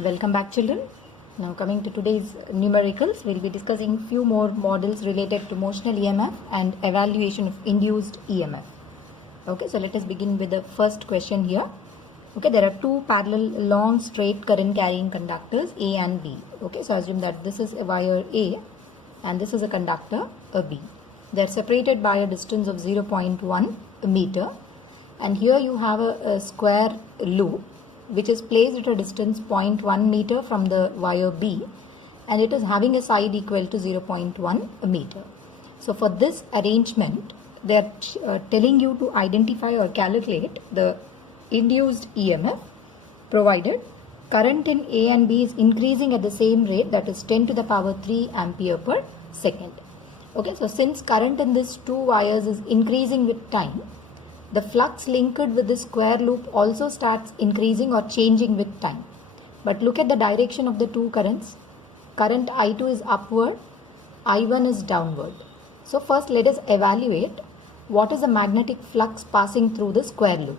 Welcome back, children. Now coming to today's numericals, we'll be discussing few more models related to motional EMF and evaluation of induced EMF. Okay, so let us begin with the first question here. Okay, there are two parallel long straight current carrying conductors A and B. Okay, so assume that this is a wire A and this is a conductor a B. They are separated by a distance of 0.1 meter, and here you have a square loop which is placed at a distance 0.1 meter from the wire B, and it is having a side equal to 0.1 meter. So for this arrangement, they are telling you to identify or calculate the induced EMF provided current in A and B is increasing at the same rate, that is 10 to the power 3 ampere per second. Okay, so since current in these two wires is increasing with time, the flux linked with this square loop also starts increasing or changing with time. But look at the direction of the two currents. Current I2 is upward, I1 is downward. So first let us evaluate what is the magnetic flux passing through the square loop.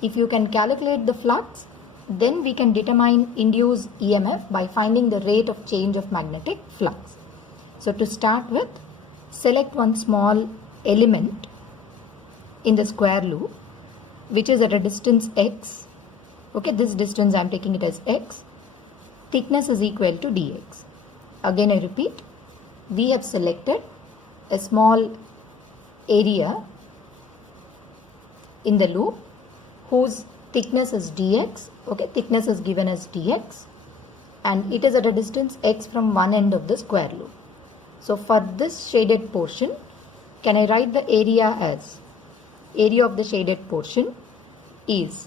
If you can calculate the flux, then we can determine induced EMF by finding the rate of change of magnetic flux. So to start with, select one small element in the square loop which is at a distance x. Okay, this distance I am taking it as x. Thickness is equal to dx. Again I repeat, we have selected a small area in the loop whose thickness is dx. Okay, thickness is given as dx, and it is at a distance x from one end of the square loop. So for this shaded portion, can I write the area as area of the shaded portion is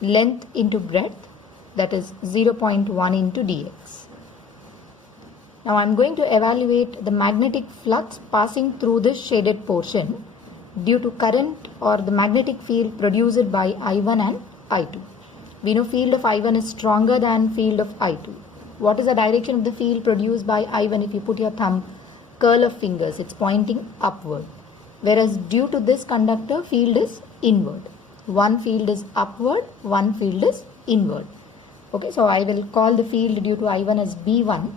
length into breadth, that is 0.1 into dx. Now I am going to evaluate the magnetic flux passing through this shaded portion due to current or the magnetic field produced by I1 and I2. We know field of I1 is stronger than field of I2. What is the direction of the field produced by I1? If you put your thumb, curl of fingers, it's pointing upward. Whereas due to this conductor, field is inward. One field is upward, one field is inward. Okay, so I will call the field due to I1 as B1,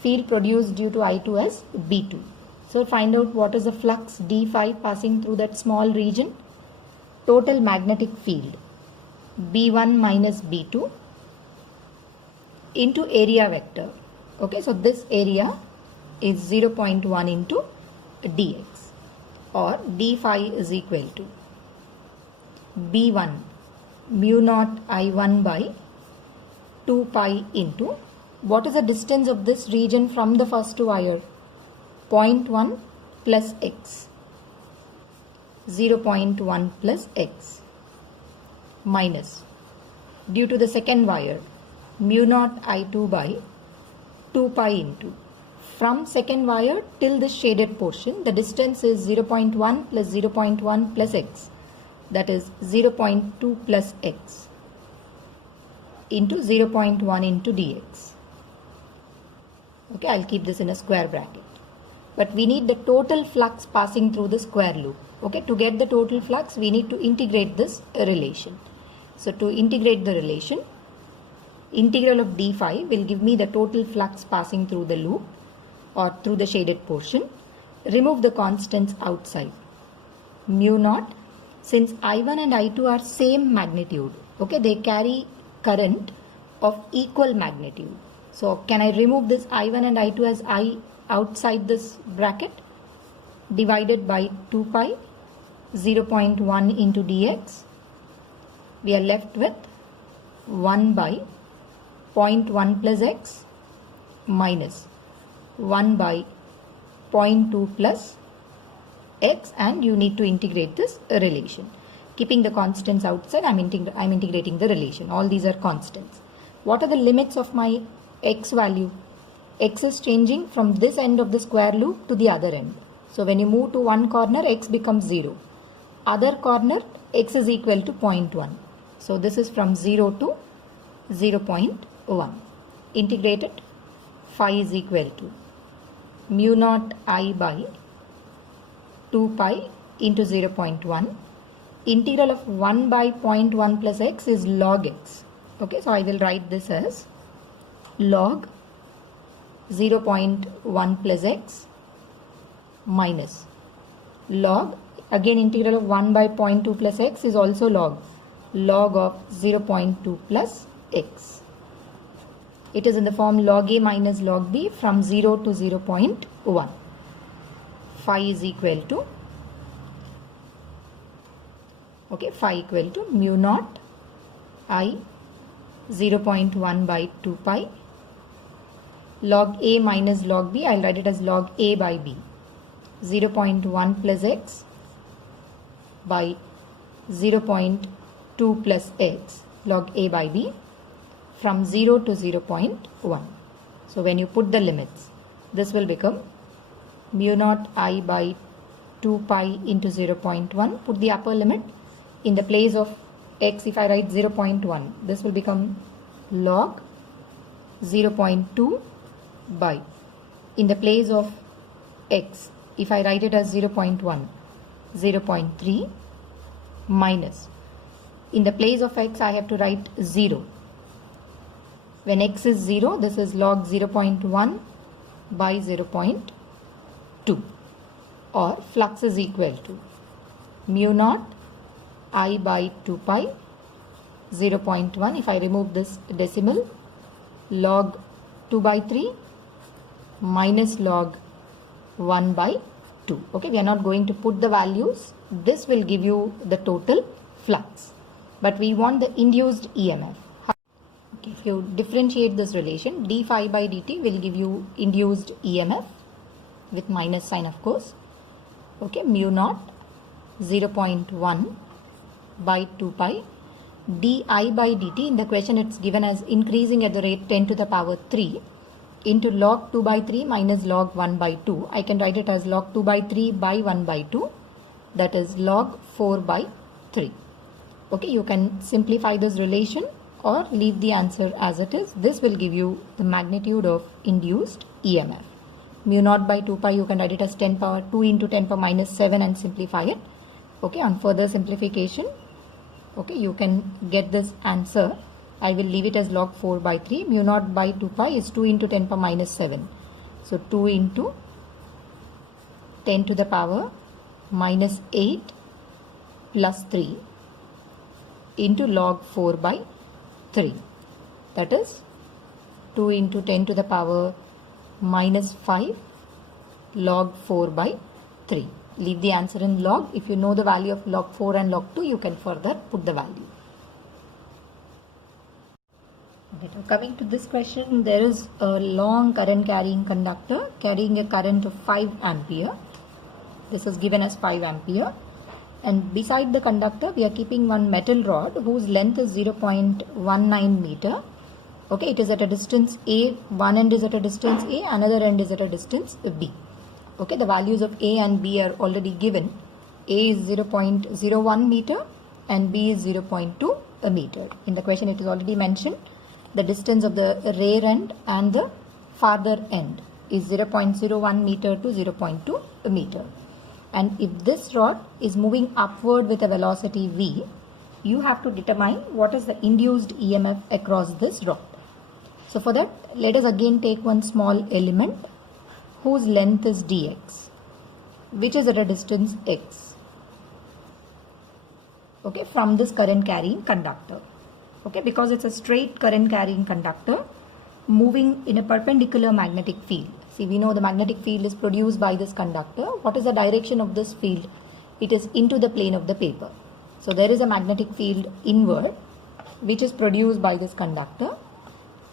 field produced due to I2 as B2. So find out what is the flux d phi passing through that small region. Total magnetic field B1 minus B2 into area vector. Okay, so this area is 0.1 into dx, or d phi is equal to B1 mu naught I1 by 2 pi into, what is the distance of this region from the first wire? 0.1 plus x, 0.1 plus x, minus, due to the second wire, mu naught I2 by 2 pi into, from second wire till the shaded portion, the distance is 0.1 plus 0.1 plus x, that is 0.2 plus x into 0.1 into dx. Okay, I'll keep this in a square bracket. But we need the total flux passing through the square loop. Okay, to get the total flux, we need to integrate this relation. So to integrate the relation, integral of d phi will give me the total flux passing through the loop or through the shaded portion. Remove the constants outside. Mu naught, since I1 and I2 are same magnitude, okay, they carry current of equal magnitude. So can I remove this I1 and I2 as I outside this bracket, divided by 2 pi, 0.1 into dx. We are left with 1 by 0.1 plus x minus 1 by 0.2 plus x, and you need to integrate this relation. Keeping the constants outside, I'm integrating the relation. All these are constants. What are the limits of my x value? X is changing from this end of the square loop to the other end. So when you move to one corner, x becomes 0. Other corner, x is equal to 0.1. So this is from 0 to 0.1. Integrated, phi is equal to mu naught I by 2 pi into 0.1. Integral of 1 by 0.1 plus x is log x. Okay, so I will write this as log 0.1 plus x minus log, again integral of 1 by 0.2 plus x is also log of 0.2 plus x. It is in the form log a minus log b from 0 to 0.1. Phi is equal to, phi equal to mu naught I 0.1 by 2 pi log a minus log b, I'll write it as log a by b, 0.1 plus x by 0.2 plus x log a by b from 0 to 0.1. So when you put the limits, this will become mu naught I by 2 pi into 0.1. Put the upper limit. In the place of x, if I write 0.1, this will become log 0.2 by, in the place of x, if I write it as 0.1, 0.3 minus, in the place of x I have to write 0. When x is 0, this is log 0.1 by 0.2, or flux is equal to mu naught I by 2 pi 0.1, if I remove this decimal, log 2 by 3 minus log 1 by 2. Okay, we are not going to put the values. This will give you the total flux, but we want the induced EMF. Okay, if you differentiate this relation, d phi by dt will give you induced EMF with minus sign, of course. Okay, mu naught 0.1 by 2 pi di by dt. In the question it's given as increasing at the rate 10 to the power 3 into log 2 by 3 minus log 1 by 2. I can write it as log 2 by 3 by 1 by 2, that is log 4 by 3. Okay, you can simplify this relation or leave the answer as it is. This will give you the magnitude of induced EMF. Mu naught by 2 pi, you can write it as 10 power 2 into 10 power minus 7 and simplify it. Okay, on further simplification, okay, you can get this answer. I will leave it as log 4 by 3. Mu naught by 2 pi is 2 into 10 power minus 7. So 2 into 10 to the power minus 8 plus 3 into log 4 by 3. That is 2 into 10 to the power minus 5 log 4 by 3. Leave the answer in log. If you know the value of log 4 and log 2, you can further put the value. Okay, now coming to this question, there is a long current carrying conductor carrying a current of 5 ampere. This is given as 5 ampere. And beside the conductor, we are keeping one metal rod whose length is 0.19 meter. Okay, it is at a distance A. One end is at a distance A, another end is at a distance B. Okay, the values of A and B are already given. A is 0.01 meter and B is 0.2 meter. In the question, it is already mentioned. The distance of the rear end and the farther end is 0.01 meter to 0.2 meter. And if this rod is moving upward with a velocity v, you have to determine what is the induced EMF across this rod. So for that, let us again take one small element whose length is dx, which is at a distance x, okay, from this current carrying conductor. Okay, because it's a straight current carrying conductor moving in a perpendicular magnetic field. See, we know the magnetic field is produced by this conductor. What is the direction of this field? It is into the plane of the paper. So there is a magnetic field inward which is produced by this conductor,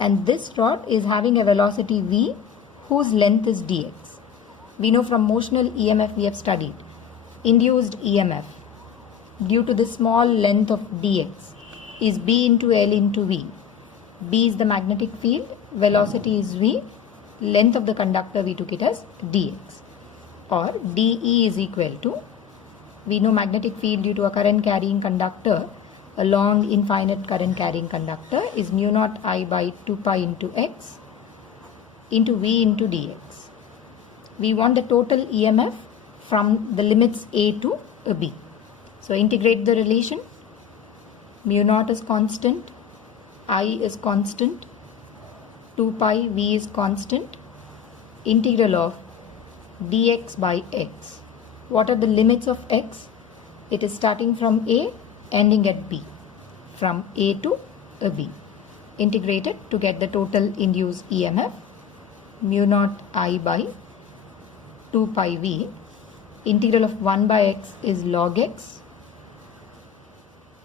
and this rod is having a velocity v whose length is dx. We know from motional EMF we have studied induced EMF due to the small length of dx is B into L into V. B is the magnetic field, velocity is V, length of the conductor we took it as dx, or dE is equal to, we know magnetic field due to a current carrying conductor, a long infinite current carrying conductor, is mu naught I by 2 pi into x into V into dx. We want the total EMF from the limits A to B. So integrate the relation. Mu naught is constant, I is constant, 2 pi v is constant, integral of dx by x. What are the limits of x? It is starting from a, ending at b, from a to b. Integrated to get the total induced EMF, mu naught I by 2 pi v. Integral of 1 by x is log x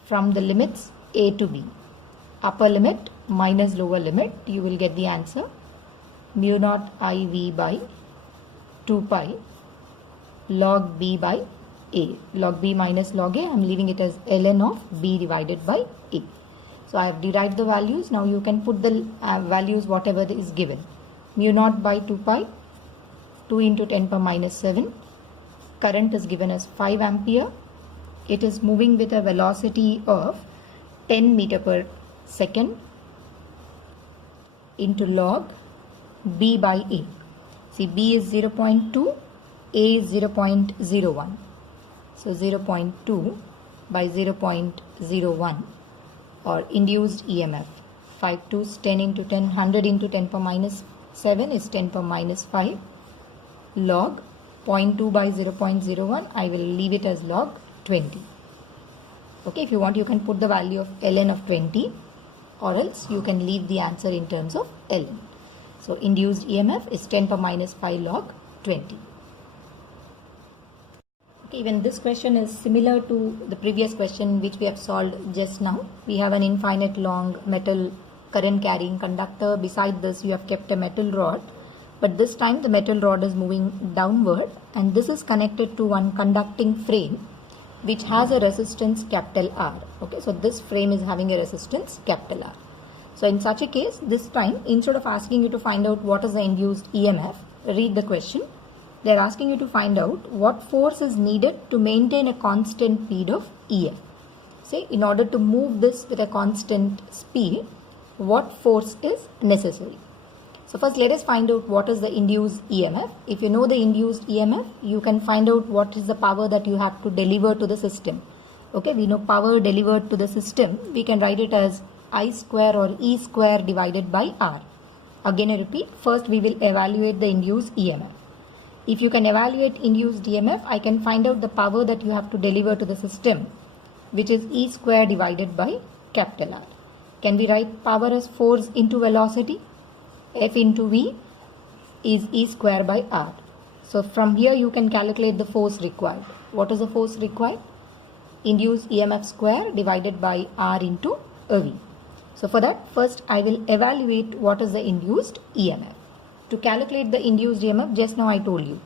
from the limits a to b. Upper limit minus lower limit, you will get the answer mu naught I v by 2 pi log b by a. Log b minus log a, I am leaving it as ln of b divided by a. So I have derived the values. Now you can put the values whatever is given. Mu naught by 2 pi, 2 into 10 power minus 7. Current is given as 5 ampere. It is moving with a velocity of 10 meter per second into log b by a. See, b is 0.2, a is 0.01. So 0.2 by 0.01 or induced EMF. 5 to 10 into 10, 100 into 10 power minus 7 is 10 power minus 5 log 0.2 by 0.01. I will leave it as log 20. Okay, if you want you can put the value of ln of 20 or else you can leave the answer in terms of ln. So induced EMF is 10 power minus 5 log 20. Okay, even this question is similar to the previous question which we have solved just now. We have an infinite long metal current carrying conductor. Beside this you have kept a metal rod, but this time the metal rod is moving downward and this is connected to one conducting frame which has a resistance capital R. Okay, so this frame is having a resistance capital R. So in such a case, this time instead of asking you to find out what is the induced EMF, read the question. They are asking you to find out what force is needed to maintain a constant speed of EF. Say, in order to move this with a constant speed, what force is necessary? So first let us find out what is the induced EMF. If you know the induced EMF, you can find out what is the power that you have to deliver to the system. Okay, we know power delivered to the system. We can write it as I square or E square divided by R. Again I repeat, first we will evaluate the induced EMF. If you can evaluate induced EMF, I can find out the power that you have to deliver to the system, which is E square divided by capital R. Can we write power as force into velocity? F into V is E square by R. So from here you can calculate the force required. What is the force required? Induced EMF square divided by R into V. So for that, first I will evaluate what is the induced EMF. To calculate the induced EMF, just now I told you,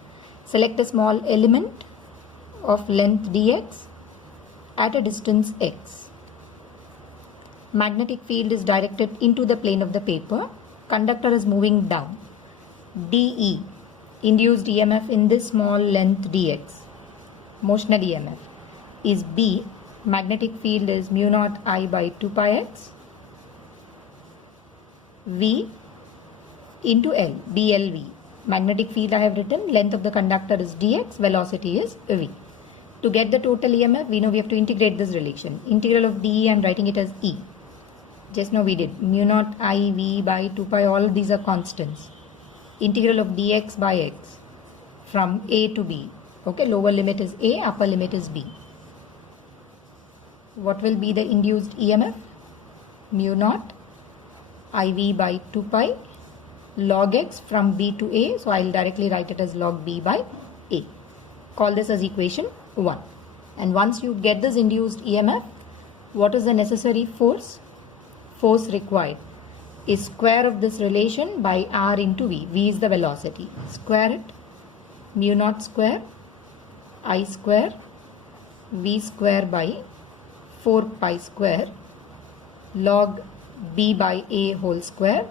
select a small element of length dx at a distance x. Magnetic field is directed into the plane of the paper. Conductor is moving down. dE, induced EMF in this small length dx, motional EMF, is B. Magnetic field is mu naught I by 2 pi x. V into L, dLV. Magnetic field I have written, length of the conductor is dx, velocity is V. To get the total EMF, we know we have to integrate this relation. Integral of dE, I am writing it as E. Just now we did mu naught I V by 2 pi, all of these are constants. Integral of dx by x from A to B. Okay, lower limit is A, upper limit is B. What will be the induced EMF? Mu naught IV by 2 pi log x from B to A. So I will directly write it as log B by A. Call this as equation 1. And once you get this induced EMF, what is the necessary force? Force required is square of this relation by R into V. V is the velocity. Square it. Mu naught square I square V square by 4 pi square log B by A whole square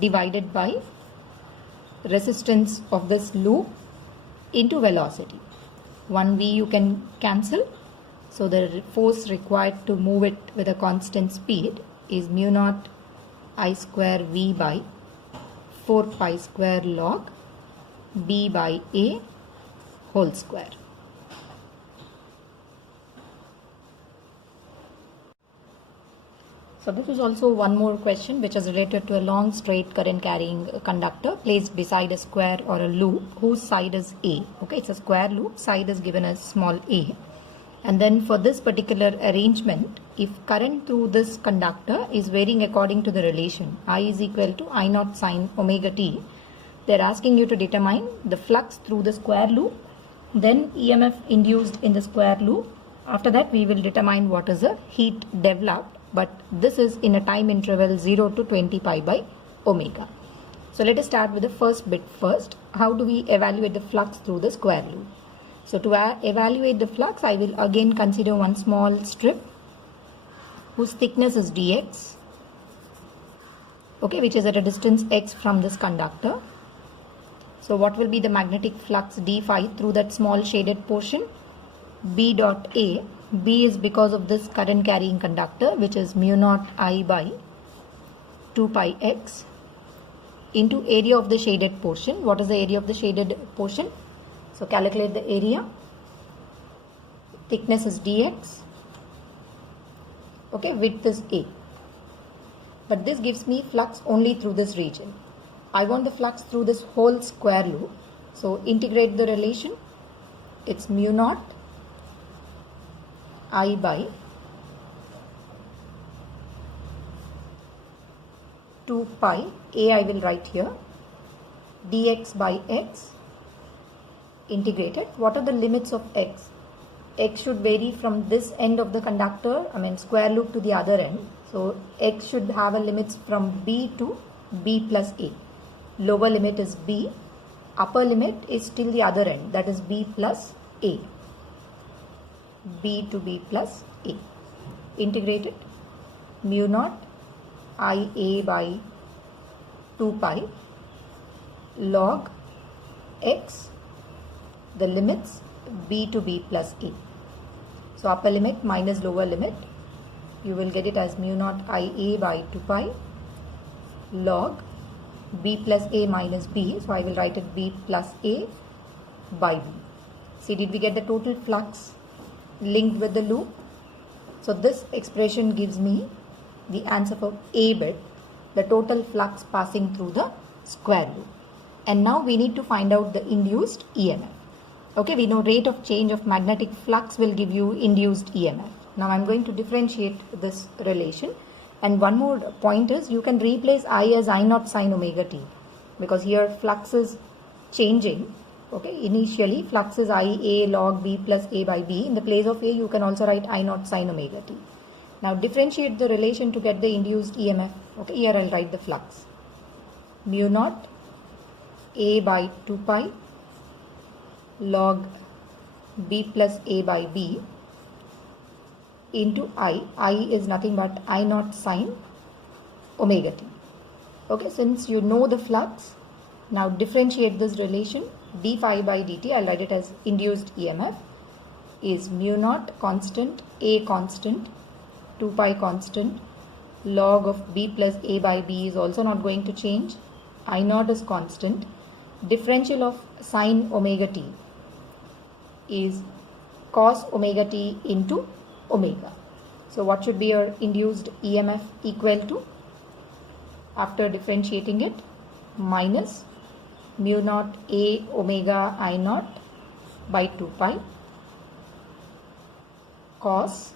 divided by resistance of this loop into velocity. 1V you can cancel. So the force required to move it with a constant speed is mu naught I square V by 4 pi square log B by A whole square. So So this is also one more question which is related to a long straight current carrying conductor placed beside a square or a loop whose side is A. Okay, it's a square loop, side is given as small a. And then for this particular arrangement, if current through this conductor is varying according to the relation I is equal to I naught sine omega t, they're asking you to determine the flux through the square loop, then EMF induced in the square loop. After that we will determine what is the heat developed, but this is in a time interval 0 to 20 pi by omega. So let us start with the first bit first. How do we evaluate the flux through the square loop? So to evaluate the flux, I will again consider one small strip whose thickness is dx, okay, which is at a distance x from this conductor. So what will be the magnetic flux d phi through that small shaded portion? B dot A. B is because of this current carrying conductor, which is mu naught I by 2 pi x into area of the shaded portion. What is the area of the shaded portion? So calculate the area. Thickness is dx. Okay, width is A. But this gives me flux only through this region. I want the flux through this whole square loop. So integrate the relation. It's mu naught I by 2 pi, A I will write here, dx by x integrated. What are the limits of x? X should vary from this end of the conductor, square loop, to the other end. So x should have a limits from B to B plus A. Lower limit is B. Upper limit is till the other end, that is B plus A. B to B plus A. Integrated mu naught IA by 2 pi log x, the limits B to B plus A. So upper limit minus lower limit, you will get it as mu naught IA by 2 pi log B plus A minus B. So I will write it B plus A by B. See, did we get the total flux linked with the loop? So this expression gives me the answer for A bit, the total flux passing through the square loop. And now we need to find out the induced EMF. Okay, we know rate of change of magnetic flux will give you induced EMF. Now I'm going to differentiate this relation. And one more point is, you can replace I as I naught sine omega t, because here flux is changing. Okay, initially flux is IA log B plus A by B. In the place of A, you can also write I naught sine omega t. Now differentiate the relation to get the induced EMF. Okay, here I'll write the flux. Mu naught A by 2 pi log B plus A by B into I. I is nothing but I naught sine omega t. Okay, since you know the flux, now differentiate this relation. D phi by dt, I'll write it as induced EMF, is mu naught constant, A constant, 2 pi constant, log of B plus A by B is also not going to change. I naught is constant. Differential of sine omega t is cos omega t into omega. So what should be your induced EMF equal to, after differentiating it? Minus mu naught A omega I naught by 2 pi cos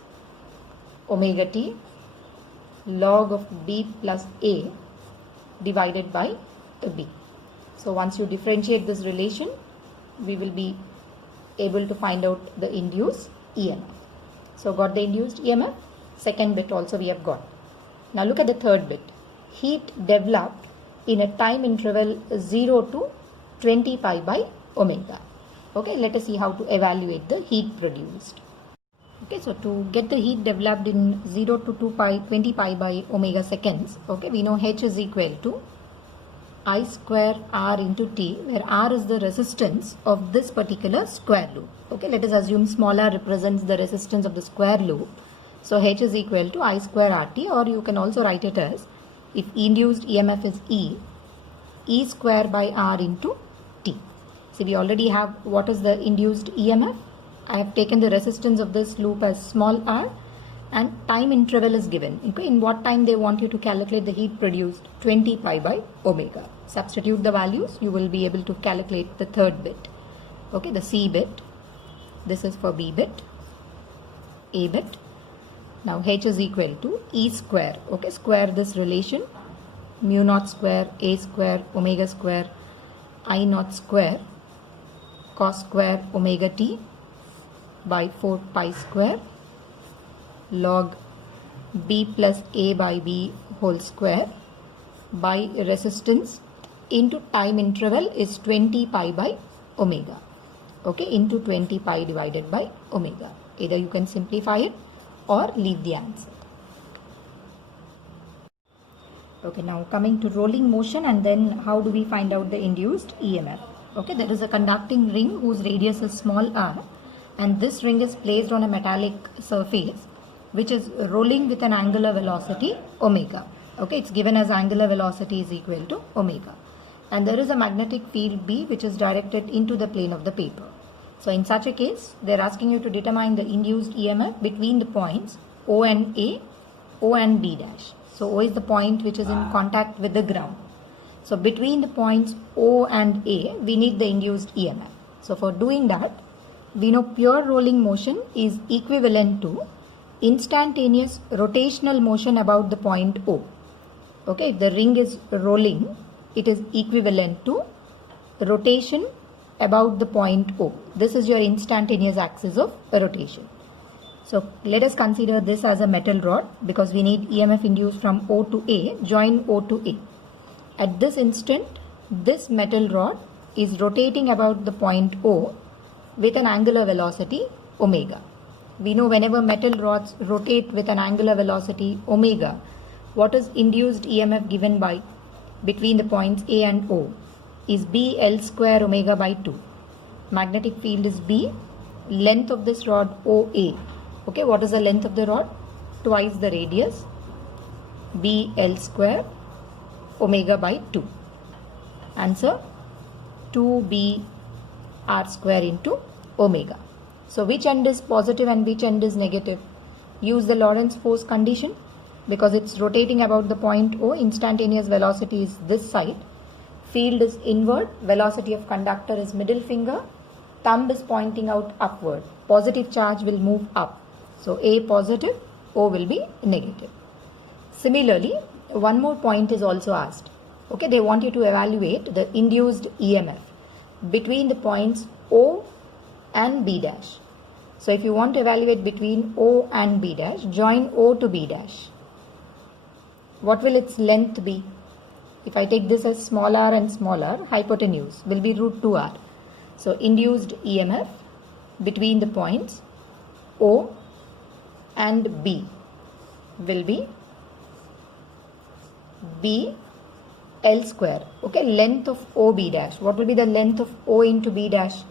omega t log of B plus A divided by B. So once you differentiate this relation, we will be able to find out the induced EMF. So got the induced EMF. Second bit also we have got. Now look at the third bit. Heat developed in a time interval 0 to 20 pi by omega. Okay, let us see how to evaluate the heat produced. Okay, so to get the heat developed in 0 to 20 pi by omega seconds, okay, we know H is equal to I square R into T, where R is the resistance of this particular square loop. Okay, let us assume small r represents the resistance of the square loop. So H is equal to I square RT, or you can also write it as, if induced EMF is E square by R into T. See, we already have what is the induced EMF. I have taken the resistance of this loop as small r, and time interval is given. Okay, in what time they want you to calculate the heat produced, 20 pi by omega. Substitute the values, you will be able to calculate the third bit. Okay, the C bit. This is for B bit, A bit. Now H is equal to E square. Okay, square this relation, mu naught square, A square, omega square, I naught square, cos square omega t by 4 pi square log B plus A by B whole square by resistance into time interval is 20 pi by omega. Okay, into 20 pi divided by omega. Either you can simplify it or leave the answer. Okay, now coming to rolling motion, and then how do we find out the induced EMF? Okay, there is a conducting ring whose radius is small r, and this ring is placed on a metallic surface which is rolling with an angular velocity omega. Okay, it's given as angular velocity is equal to omega. And there is a magnetic field B which is directed into the plane of the paper. So in such a case, they are asking you to determine the induced EMF between the points O and A, O and B dash. So O is the point which is in contact with the ground. So between the points O and A, we need the induced EMF. So for doing that, we know pure rolling motion is equivalent to instantaneous rotational motion about the point O. Okay, if the ring is rolling, it is equivalent to rotation about the point O. This is your instantaneous axis of rotation. So let us consider this as a metal rod because we need EMF induced from O to A, join O to A. At this instant, this metal rod is rotating about the point O with an angular velocity omega. We know whenever metal rods rotate with an angular velocity omega, what is induced EMF given by between the points A and O is B L square omega by 2. Magnetic field is B. Length of this rod OA. Okay, what is the length of the rod? Twice the radius. B L square omega by 2. Answer 2B R square into omega. So which end is positive and which end is negative? Use the Lorentz force condition. Because it's rotating about the point O, instantaneous velocity is this side, field is inward, velocity of conductor is middle finger, thumb is pointing out upward, positive charge will move up. So A positive, O will be negative. Similarly, one more point is also asked. Okay, they want you to evaluate the induced EMF between the points O and B dash. So if you want to evaluate between O and B dash, join O to B dash. What will its length be? If I take this as small r and smaller, hypotenuse will be root 2r. So induced EMF between the points O and B will be B L square. Okay, length of OB dash. What will be the length of O into B dash?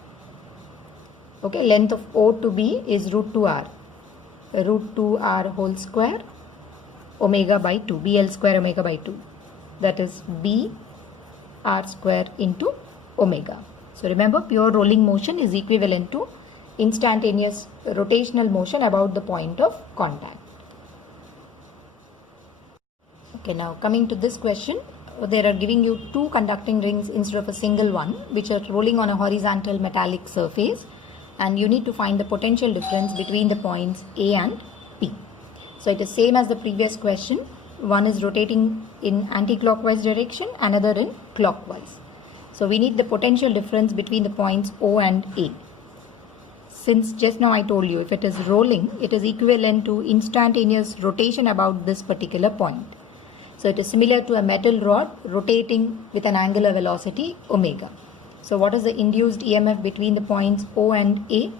Okay, length of O to B is root 2r. Root 2r whole square omega by 2, BL square omega by 2. That is B R square into omega. So remember, pure rolling motion is equivalent to instantaneous rotational motion about the point of contact. Okay, now coming to this question, they are giving you two conducting rings instead of a single one, which are rolling on a horizontal metallic surface, and you need to find the potential difference between the points A and P. So it is same as the previous question. One is rotating in anti-clockwise direction, another in clockwise. So we need the potential difference between the points O and A. Since just now I told you, if it is rolling, it is equivalent to instantaneous rotation about this particular point. So it is similar to a metal rod rotating with an angular velocity omega. So what is the induced EMF between the points O and A?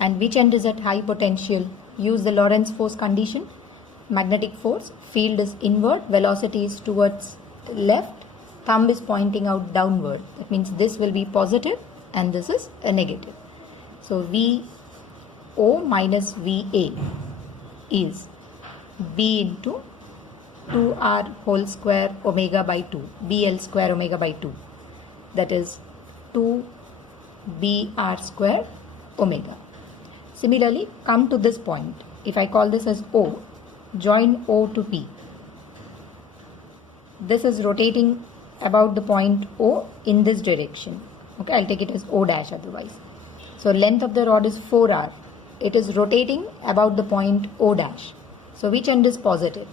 And which end is at high potential? Use the Lorentz force condition. Magnetic force, field is inward, velocity is towards left, thumb is pointing out downward. That means this will be positive and this is a negative. So VO minus VA is B into 2R whole square omega by 2, BL square omega by 2. That is 2BR square omega. Similarly, come to this point. if I call this as O, join O to P. This is rotating about the point O in this direction. Okay, I'll take it as O dash otherwise. So length of the rod is 4r. It is rotating about the point O dash. So which end is positive?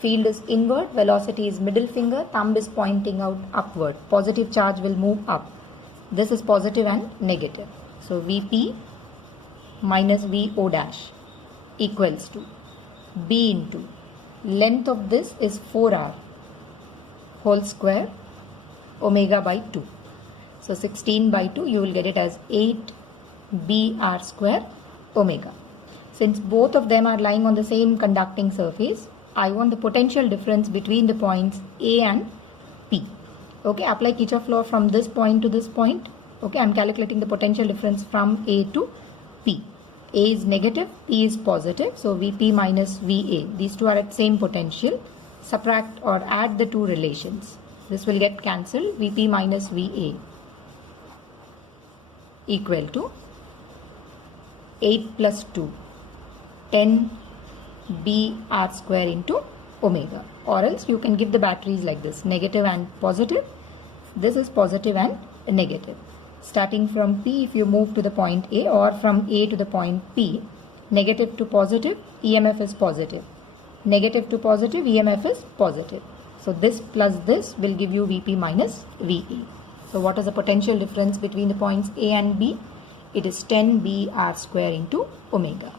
Field is inward, velocity is middle finger, thumb is pointing out upward. Positive charge will move up. This is positive and negative. So Vp minus Vo dash equals to B into length of this is 4r whole square omega by 2. So 16 by 2, you will get it as 8 br square omega. Since both of them are lying on the same conducting surface, I want the potential difference between the points A and P. Okay, apply Kirchhoff law from this point to this point. Okay, I'm calculating the potential difference from A to P. A is negative, P is positive. So Vp minus Va. These two are at same potential. Subtract or add the two relations. This will get cancelled. Vp minus Va equal to 8 plus 2, 10 br square into omega. Or else you can give the batteries like this, negative and positive. This is positive and negative. Starting from P, if you move to the point A, or from A to the point P, negative to positive, EMF is positive. Negative to positive, EMF is positive. So this plus this will give you Vp minus Va. So what is the potential difference between the points A and B? It is 10 br square into omega.